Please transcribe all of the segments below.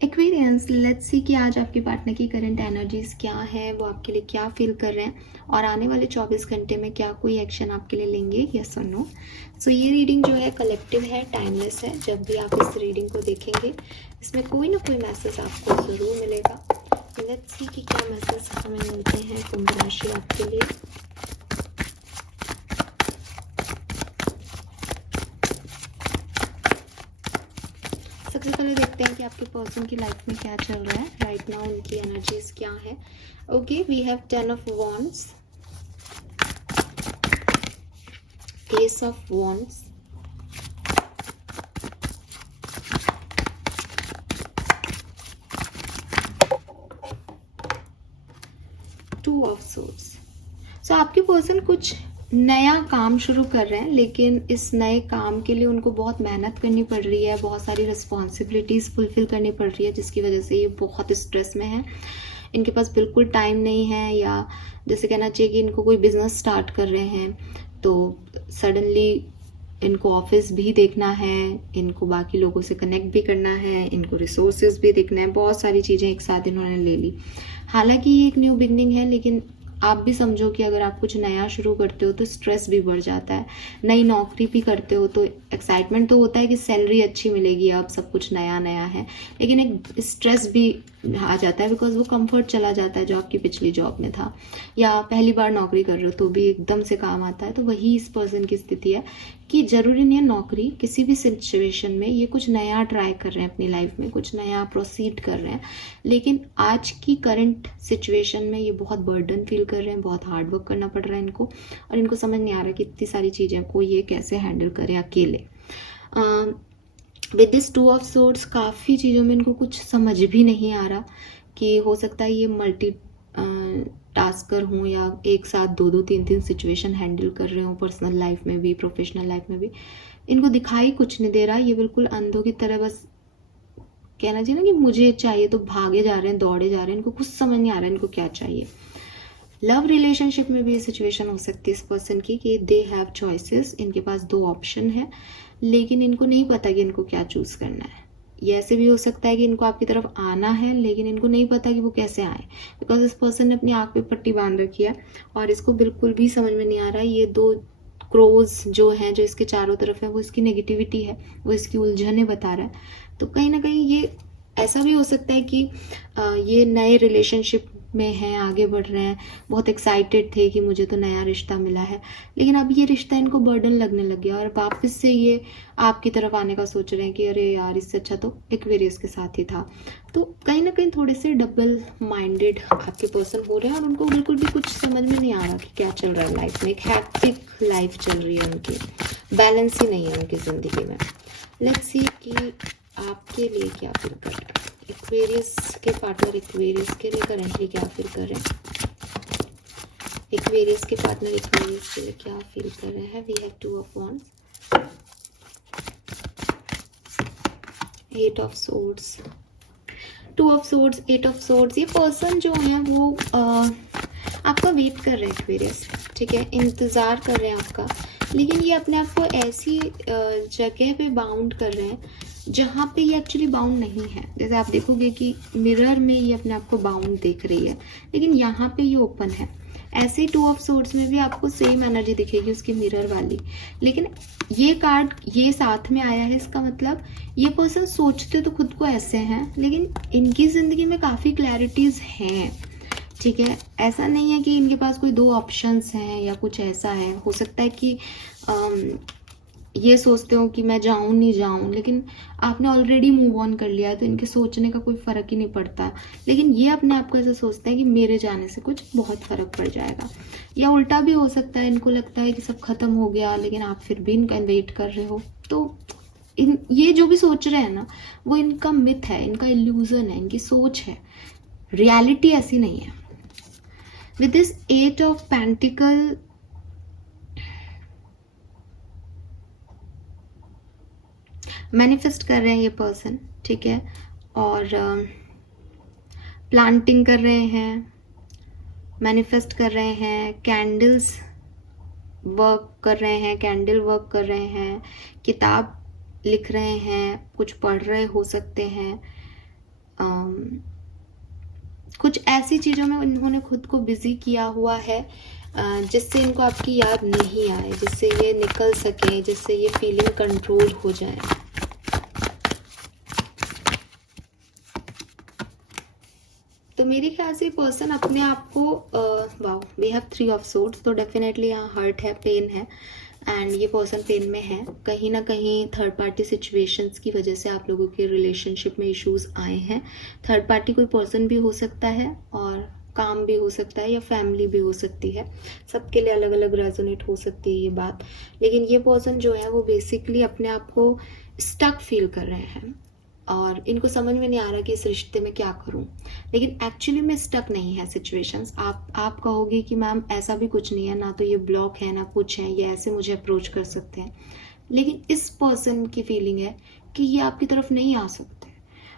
Aquarians, let's see कि आज आपके पार्टनर की करंट एनर्जीज क्या है, वो आपके लिए क्या फील कर रहे हैं और आने वाले 24 घंटे में क्या कोई एक्शन आपके लिए लेंगे, यस और नो। सो ये रीडिंग जो है कलेक्टिव है, टाइमलेस है। जब भी आप इस रीडिंग को देखेंगे इसमें कोई ना कोई मैसेज आपको ज़रूर मिलेगा। लेट्स सी कि क्या मैसेज हमें मिलते हैं कुंभ राशि आपके लिए। सबसे पहले देखते हैं कि आपके पर्सन की लाइफ में क्या चल रहा है राइट नाउ, उनकी एनर्जीज क्या है। Okay, we have 10 of wands, ace of wands, two of swords. So आपके पर्सन कुछ नया काम शुरू कर रहे हैं, लेकिन इस नए काम के लिए उनको बहुत मेहनत करनी पड़ रही है, बहुत सारी रिस्पॉन्सिबिलिटीज़ फुलफिल करनी पड़ रही है, जिसकी वजह से ये बहुत स्ट्रेस में है। इनके पास बिल्कुल टाइम नहीं है, या जैसे कहना चाहिए कि इनको कोई बिजनेस स्टार्ट कर रहे हैं तो सडनली इनको ऑफिस भी देखना है, इनको बाकी लोगों से कनेक्ट भी करना है, इनको रिसोर्सेज भी देखना है, बहुत सारी चीज़ें एक साथ इन्होंने ले ली। हालांकि ये एक न्यू बिगनिंग है, लेकिन आप भी समझो कि अगर आप कुछ नया शुरू करते हो तो स्ट्रेस भी बढ़ जाता है। नई नौकरी भी करते हो तो एक्साइटमेंट तो होता है कि सैलरी अच्छी मिलेगी, अब सब कुछ नया नया है, लेकिन एक स्ट्रेस भी आ जाता है बिकॉज वो कंफर्ट चला जाता है जो आपकी पिछली जॉब में था, या पहली बार नौकरी कर रहे हो तो भी एकदम से काम आता है। तो वही इस पर्सन की स्थिति है कि जरूरी नहीं है नौकरी, किसी भी सिचुएशन में ये कुछ नया ट्राई कर रहे हैं अपनी लाइफ में, कुछ नया प्रोसीड कर रहे हैं, लेकिन आज की करंट सिचुएशन में ये बहुत बर्डन फील कर रहे हैं, बहुत हार्ड वर्क करना पड़ रहा है इनको, और इनको समझ नहीं आ रहा कि इतनी सारी चीज़ें को ये कैसे हैंडल करें अकेले। With this to of swords काफ़ी चीज़ों में इनको कुछ समझ भी नहीं आ रहा कि हो सकता है ये मल्टी टास्कर हूँ या एक साथ दो दो तीन तीन सिचुएशन हैंडल कर रहे हो, पर्सनल लाइफ में भी प्रोफेशनल लाइफ में भी। इनको दिखाई कुछ नहीं दे रहा, ये बिल्कुल अंधों की तरह बस कहना चाहिए ना कि मुझे चाहिए तो भागे जा रहे हैं, दौड़े जा रहे हैं, इनको कुछ समझ नहीं आ रहा है इनको क्या चाहिए। लव रिलेशनशिप में भी ये सिचुएशन हो सकती है इस पर्सन की कि दे हैव चॉइसेस, इनके पास दो ऑप्शन है, लेकिन इनको नहीं पता कि इनको क्या चूज करना है। ये ऐसे भी हो सकता है कि इनको आपकी तरफ आना है, लेकिन इनको नहीं पता कि वो कैसे आए, बिकॉज इस पर्सन ने अपनी आंख पे पट्टी बांध रखी है और इसको बिल्कुल भी समझ में नहीं आ रहा है। ये दो क्रोज जो हैं जो इसके चारों तरफ है वो इसकी नेगेटिविटी है, वो इसकी उलझने बता रहा है। तो कहीं ना कहीं ये ऐसा भी हो सकता है कि ये नए रिलेशनशिप में हैं, आगे बढ़ रहे हैं, बहुत एक्साइटेड थे कि मुझे तो नया रिश्ता मिला है, लेकिन अब ये रिश्ता इनको बर्डन लगने लग गया और वापस से ये आपकी तरफ आने का सोच रहे हैं कि अरे यार इससे अच्छा तो एक्वेरियस के साथ ही था। तो कहीं ना कहीं थोड़े से डबल माइंडेड आपके पर्सन हो रहे हैं और उनको बिल्कुल भी कुछ समझ में नहीं आ रहा कि क्या चल रहा है लाइफ में। एक हैक्टिक लाइफ चल रही है उनकी, बैलेंस ही नहीं है उनकी ज़िंदगी में। लेट्स सी कि आपके लिए क्या फील कर रहे हैं एक्वेरियस के पार्टनर, एक्वेरियस के लिए करेंटली क्या फील कर रहे हैं, एक्वेरियस के पार्टनर एक्वेरियस के लिए क्या फील कर रहे हैं। We have two of wands, eight of swords, two of swords, eight of swords. ये पर्सन जो है वो आपका वेट कर रहे हैं एक्वेरियस, ठीक है, इंतज़ार कर रहे हैं आपका, लेकिन ये अपने आप को ऐसी जगह पे बाउंड कर रहे हैं जहाँ पे ये एक्चुअली बाउंड नहीं है। जैसे आप देखोगे कि मिरर में ये अपने आप को बाउंड देख रही है, लेकिन यहाँ पे ये ओपन है। ऐसे ही टू ऑफ सोर्ड्स में भी आपको सेम एनर्जी दिखेगी उसकी मिरर वाली, लेकिन ये कार्ड ये साथ में आया है, इसका मतलब ये पर्सन सोचते तो खुद को ऐसे हैं, लेकिन इनकी ज़िंदगी में काफ़ी क्लैरिटीज़ हैं, ठीक है। ऐसा नहीं है कि इनके पास कोई दो ऑप्शंस हैं या कुछ ऐसा है। हो सकता है कि ये सोचते हो कि मैं जाऊं नहीं जाऊं, लेकिन आपने ऑलरेडी मूव ऑन कर लिया है तो इनके सोचने का कोई फ़र्क ही नहीं पड़ता, लेकिन ये अपने आप को ऐसा सोचते हैं कि मेरे जाने से कुछ बहुत फ़र्क पड़ जाएगा। या उल्टा भी हो सकता है, इनको लगता है कि सब खत्म हो गया लेकिन आप फिर भी इनका वेट कर रहे हो। तो ये जो भी सोच रहे हैं ना वो इनका मिथ है, इनका इल्यूजन है, इनकी सोच है, रियलिटी ऐसी नहीं है। With this eight of pentacle, manifest कर रहे हैं ये पर्सन, ठीक है, और प्लांटिंग कर रहे हैं, मैनिफेस्ट कर रहे हैं, कैंडल्स वर्क कर रहे हैं, कैंडल वर्क कर रहे हैं, किताब लिख रहे हैं, कुछ पढ़ रहे हो सकते हैं, कुछ ऐसी चीज़ों में इन्होंने खुद को बिजी किया हुआ है जिससे इनको आपकी याद नहीं आए, जिससे ये निकल सके, जिससे ये फीलिंग कंट्रोल हो जाए। तो मेरे ख्याल से पर्सन अपने आप को wow, we have 3 of swords, तो डेफिनेटली यहाँ हर्ट है, पेन है, एंड ये पर्सन पेन में है। कहीं ना कहीं थर्ड पार्टी सिचुएशंस की वजह से आप लोगों के रिलेशनशिप में इश्यूज आए हैं। थर्ड पार्टी कोई पर्सन भी हो सकता है और काम भी हो सकता है या फैमिली भी हो सकती है, सबके लिए अलग अलग रेजोनेट हो सकती है ये बात। लेकिन ये पर्सन जो है वो बेसिकली अपने आप को स्टक फील कर रहे हैं और इनको समझ में नहीं आ रहा कि इस रिश्ते में क्या करूं। लेकिन एक्चुअली में स्टक नहीं है सिचुएशंस। आप कहोगे कि मैम ऐसा भी कुछ नहीं है, ना तो ये ब्लॉक है ना कुछ है, ये ऐसे मुझे अप्रोच कर सकते हैं। लेकिन इस पर्सन की फीलिंग है कि ये आपकी तरफ नहीं आ सकते।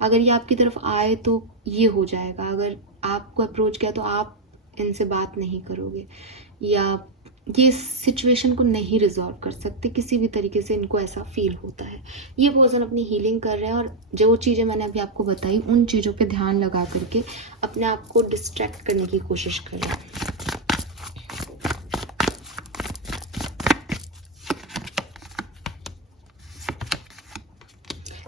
अगर ये आपकी तरफ आए तो ये हो जाएगा, अगर आपको अप्रोच किया तो आप इनसे बात नहीं करोगे, या ये सिचुएशन को नहीं रिजॉल्व कर सकते किसी भी तरीके से, इनको ऐसा फील होता है। ये पर्सन अपनी हीलिंग कर रहे हैं और जो चीज़ें मैंने अभी आपको बताई उन चीज़ों पे ध्यान लगा करके अपने आप को डिस्ट्रैक्ट करने की कोशिश कर रहे हैं।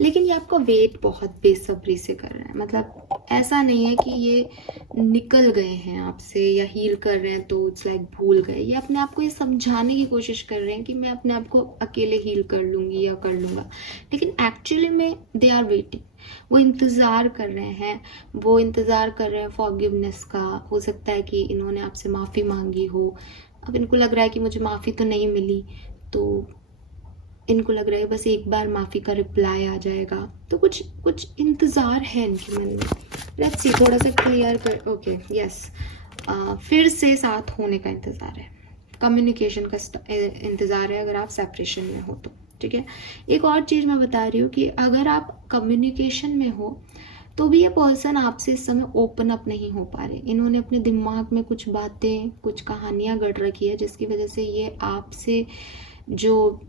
लेकिन ये आपका वेट बहुत बेसब्री से कर रहे हैं। मतलब ऐसा नहीं है कि ये निकल गए हैं आपसे या हील कर रहे हैं तो इट्स लाइक भूल गए। ये अपने आप को ये समझाने की कोशिश कर रहे हैं कि मैं अपने आप को अकेले हील कर लूँगी या कर लूँगा। लेकिन एक्चुअली में दे आर वेटिंग, वो इंतज़ार कर रहे हैं, वो इंतज़ार कर रहे हैं फॉरगिवनेस का। हो सकता है कि इन्होंने आपसे माफ़ी मांगी हो, अब इनको लग रहा है कि मुझे माफ़ी तो नहीं मिली, तो इनको लग रहा है बस एक बार माफ़ी का रिप्लाई आ जाएगा। तो कुछ कुछ इंतज़ार है इनके मन में। लेट्स सी, थोड़ा सा क्लियर कर। ओके यस, फिर से साथ होने का इंतज़ार है, कम्युनिकेशन का इंतज़ार है अगर आप सेपरेशन में हो तो। ठीक है, एक और चीज़ मैं बता रही हूँ कि अगर आप कम्युनिकेशन में हो तो भी ये पर्सन आपसे इस समय ओपन अप नहीं हो पा रहे। इन्होंने अपने दिमाग में कुछ बातें, कुछ कहानियाँ गढ़ रखी है जिसकी वजह से ये आपसे जो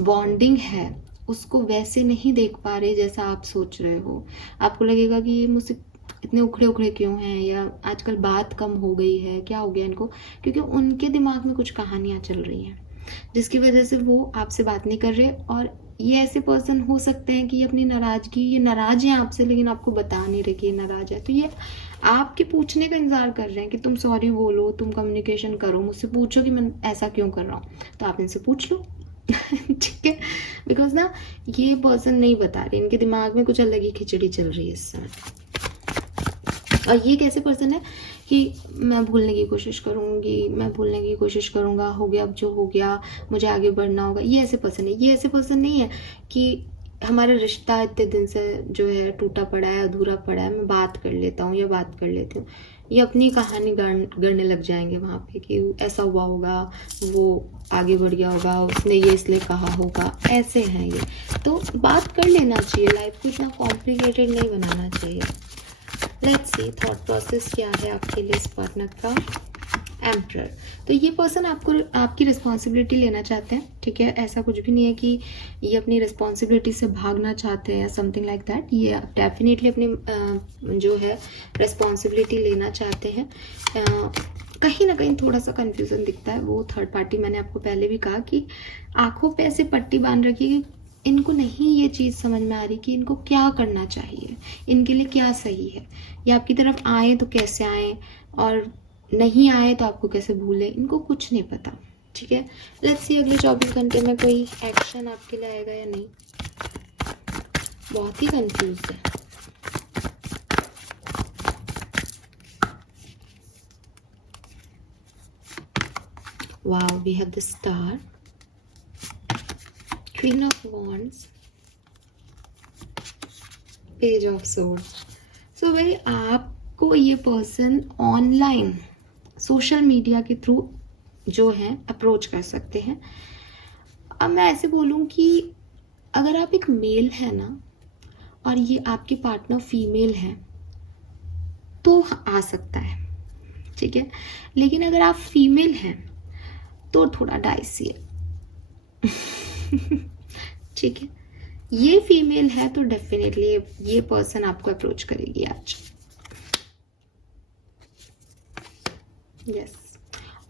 बॉन्डिंग है उसको वैसे नहीं देख पा रहे जैसा आप सोच रहे हो। आपको लगेगा कि ये मुझसे इतने उखड़े उखड़े क्यों हैं, या आजकल बात कम हो गई है, क्या हो गया इनको, क्योंकि उनके दिमाग में कुछ कहानियाँ चल रही हैं जिसकी वजह से वो आपसे बात नहीं कर रहे। और ये ऐसे पर्सन हो सकते हैं कि ये अपनी नाराज़गी, ये नाराज़ हैं आपसे लेकिन आपको बता नहीं रहे कि ये नाराज़ है। तो ये आपके पूछने का इंतज़ार कर रहे हैं कि तुम सॉरी बोलो, तुम कम्युनिकेशन करो, मुझसे पूछो कि मैं ऐसा क्यों कर रहा हूँ। तो आप इनसे पूछ लो। ठीक है, बिकॉज ना ये पर्सन नहीं बता रहे, इनके दिमाग में कुछ अलग ही खिचड़ी चल रही है इस समय। और ये कैसे पर्सन है कि मैं भूलने की कोशिश करूँगी, मैं भूलने की कोशिश करूँगा, हो गया अब जो हो गया, मुझे आगे बढ़ना होगा। ये ऐसे पर्सन है। ये ऐसे पर्सन नहीं है कि हमारा रिश्ता इतने दिन से जो है टूटा पड़ा है, अधूरा पड़ा है, मैं बात कर लेता हूँ या बात कर लेती हूँ। ये अपनी कहानी गढ़ने लग जाएंगे वहाँ पे कि ऐसा हुआ होगा, वो आगे बढ़ गया होगा, उसने ये इसलिए कहा होगा, ऐसे हैं ये। तो बात कर लेना चाहिए, लाइफ को इतना कॉम्प्लिकेटेड नहीं बनाना चाहिए। लेट्स सी थॉट प्रोसेस क्या है आपके लिए इस पार्टनर का। एम्परर, तो ये पर्सन आपकी रिस्पॉन्सिबिलिटी लेना चाहते हैं। ठीक है, ऐसा कुछ भी नहीं है कि ये अपनी रिस्पॉन्सिबिलिटी से भागना चाहते हैं या समथिंग लाइक दैट। ये डेफिनेटली अपनी जो है रिस्पॉन्सिबिलिटी लेना चाहते हैं। कहीं ना कहीं थोड़ा सा कन्फ्यूज़न दिखता है। वो थर्ड पार्टी, मैंने आपको पहले भी कहा कि आंखों पे ऐसे पट्टी बांध रखी है कि इनको नहीं ये चीज़ समझ में आ रही कि इनको क्या करना चाहिए, इनके लिए क्या सही है। ये आपकी तरफ आए तो कैसे आए, और नहीं आए तो आपको कैसे भूले, इनको कुछ नहीं पता। ठीक है, लेट्स सी अगले 24 घंटे में कोई एक्शन आपके लिए आएगा या नहीं। बहुत ही कंफ्यूज है। Wow, we have the star, queen of wands, page of swords. So भाई आपको ये पर्सन ऑनलाइन सोशल मीडिया के थ्रू जो है अप्रोच कर सकते हैं। अब मैं ऐसे बोलूँ कि अगर आप एक मेल है ना और ये आपके पार्टनर फीमेल है तो आ सकता है। ठीक है, लेकिन अगर आप फीमेल हैं तो थोड़ा डाइसी है। ठीक है, ये फीमेल है तो डेफिनेटली ये पर्सन आपको अप्रोच करेगी आज। यस।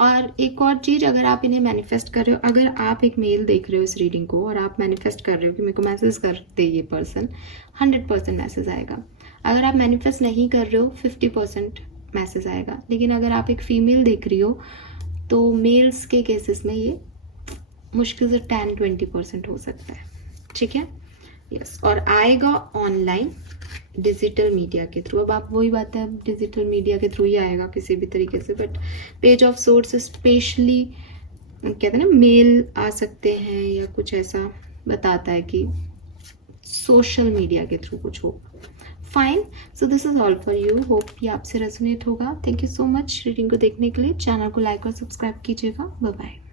और एक और चीज़, अगर आप इन्हें मैनिफेस्ट कर रहे हो, अगर आप एक मेल देख रहे हो इस रीडिंग को और आप मैनिफेस्ट कर रहे हो कि मेरे को मैसेज कर दे ये पर्सन, 100% मैसेज आएगा। अगर आप मैनिफेस्ट नहीं कर रहे हो 50% मैसेज आएगा। लेकिन अगर आप एक फीमेल देख रही हो तो मेल्स के केसेस में ये मुश्किल से 10-20% हो सकता है। ठीक है। यस। और आएगा ऑनलाइन डिजिटल मीडिया के थ्रू। अब आप वही बात है, डिजिटल मीडिया के थ्रू ही आएगा किसी भी तरीके से, but page of source specially कहते हैं ना मेल आ सकते हैं या कुछ ऐसा बताता है कि सोशल मीडिया के थ्रू कुछ हो। Fine. So this is all for you. Hope ये आपसे रेजोनेट होगा। Thank you so much reading को देखने के लिए। चैनल को लाइक और सब्सक्राइब कीजिएगा। Bye bye.